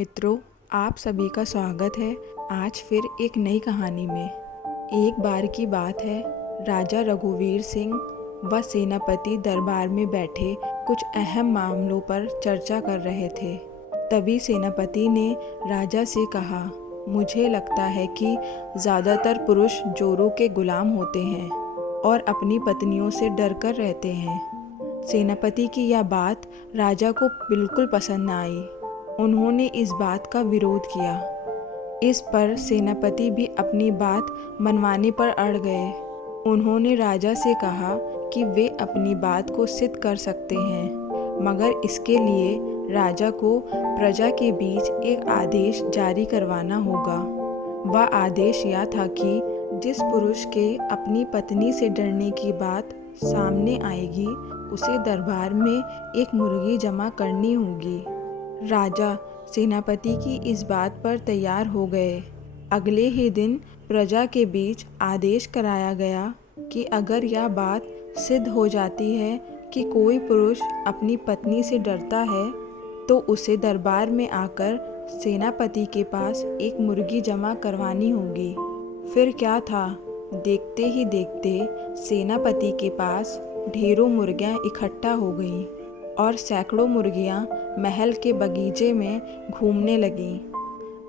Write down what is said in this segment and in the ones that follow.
मित्रों, आप सभी का स्वागत है आज फिर एक नई कहानी में। एक बार की बात है, राजा रघुवीर सिंह व सेनापति दरबार में बैठे कुछ अहम मामलों पर चर्चा कर रहे थे। तभी सेनापति ने राजा से कहा, मुझे लगता है कि ज़्यादातर पुरुष जोरों के गुलाम होते हैं और अपनी पत्नियों से डर कर रहते हैं। सेनापति की यह बात राजा को बिल्कुल पसंद न आई। उन्होंने इस बात का विरोध किया। इस पर सेनापति भी अपनी बात मनवाने पर अड़ गए। उन्होंने राजा से कहा कि वे अपनी बात को सिद्ध कर सकते हैं, मगर इसके लिए राजा को प्रजा के बीच एक आदेश जारी करवाना होगा। वह आदेश यह था कि जिस पुरुष के अपनी पत्नी से डरने की बात सामने आएगी, उसे दरबार में एक मुर्गी जमा करनी होगी। राजा सेनापति की इस बात पर तैयार हो गए। अगले ही दिन प्रजा के बीच आदेश कराया गया कि अगर यह बात सिद्ध हो जाती है कि कोई पुरुष अपनी पत्नी से डरता है, तो उसे दरबार में आकर सेनापति के पास एक मुर्गी जमा करवानी होगी। फिर क्या था, देखते ही देखते सेनापति के पास ढेरों मुर्गियां इकट्ठा हो गईं और सैकड़ों मुर्गियां महल के बगीचे में घूमने लगीं।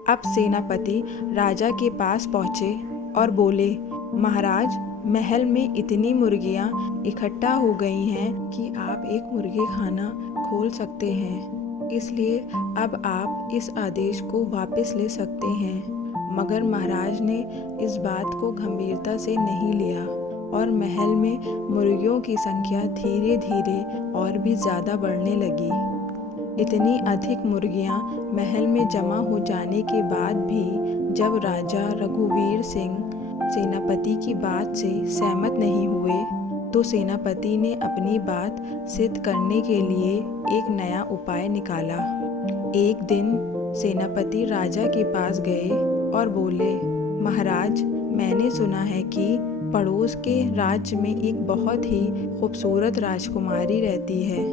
अब सेनापति राजा के पास पहुँचे और बोले, महाराज, महल में इतनी मुर्गियां इकट्ठा हो गई हैं कि आप एक मुर्गी खाना खोल सकते हैं, इसलिए अब आप इस आदेश को वापस ले सकते हैं। मगर महाराज ने इस बात को गंभीरता से नहीं लिया और महल में मुर्गियों की संख्या धीरे धीरे और भी ज़्यादा बढ़ने लगी। इतनी अधिक मुर्गियां महल में जमा हो जाने के बाद भी जब राजा रघुवीर सिंह सेनापति की बात से सहमत नहीं हुए, तो सेनापति ने अपनी बात सिद्ध करने के लिए एक नया उपाय निकाला। एक दिन सेनापति राजा के पास गए और बोले, महाराज, मैंने सुना है कि पड़ोस के राज्य में एक बहुत ही खूबसूरत राजकुमारी रहती है।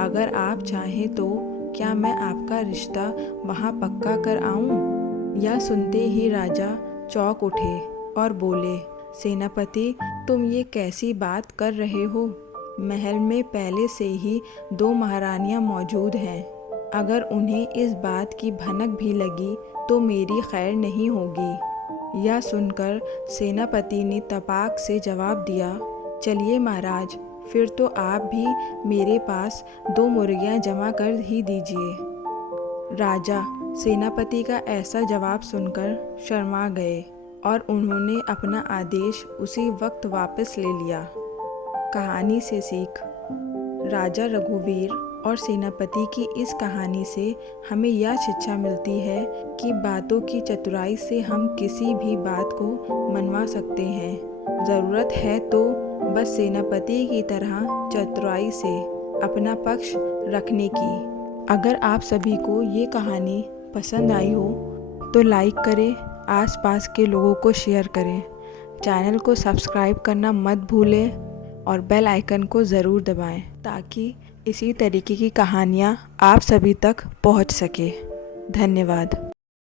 अगर आप चाहें तो क्या मैं आपका रिश्ता वहाँ पक्का कर आऊँ? यह सुनते ही राजा चौंक उठे और बोले, सेनापति, तुम ये कैसी बात कर रहे हो? महल में पहले से ही 2 महारानियाँ मौजूद हैं। अगर उन्हें इस बात की भनक भी लगी तो मेरी खैर नहीं होगी। यह सुनकर सेनापति ने तपाक से जवाब दिया, चलिए महाराज, फिर तो आप भी मेरे पास 2 मुर्गियां जमा कर ही दीजिए। राजा सेनापति का ऐसा जवाब सुनकर शर्मा गए और उन्होंने अपना आदेश उसी वक्त वापस ले लिया। कहानी से सीख। राजा रघुवीर और सेनापति की इस कहानी से हमें यह शिक्षा मिलती है कि बातों की चतुराई से हम किसी भी बात को मनवा सकते हैं। ज़रूरत है तो बस सेनापति की तरह चतुराई से अपना पक्ष रखने की। अगर आप सभी को ये कहानी पसंद आई हो तो लाइक करें, आसपास के लोगों को शेयर करें, चैनल को सब्सक्राइब करना मत भूलें और बेल आइकन को ज़रूर दबाएं ताकि इसी तरीके की कहानियाँ आप सभी तक पहुँच सके। धन्यवाद।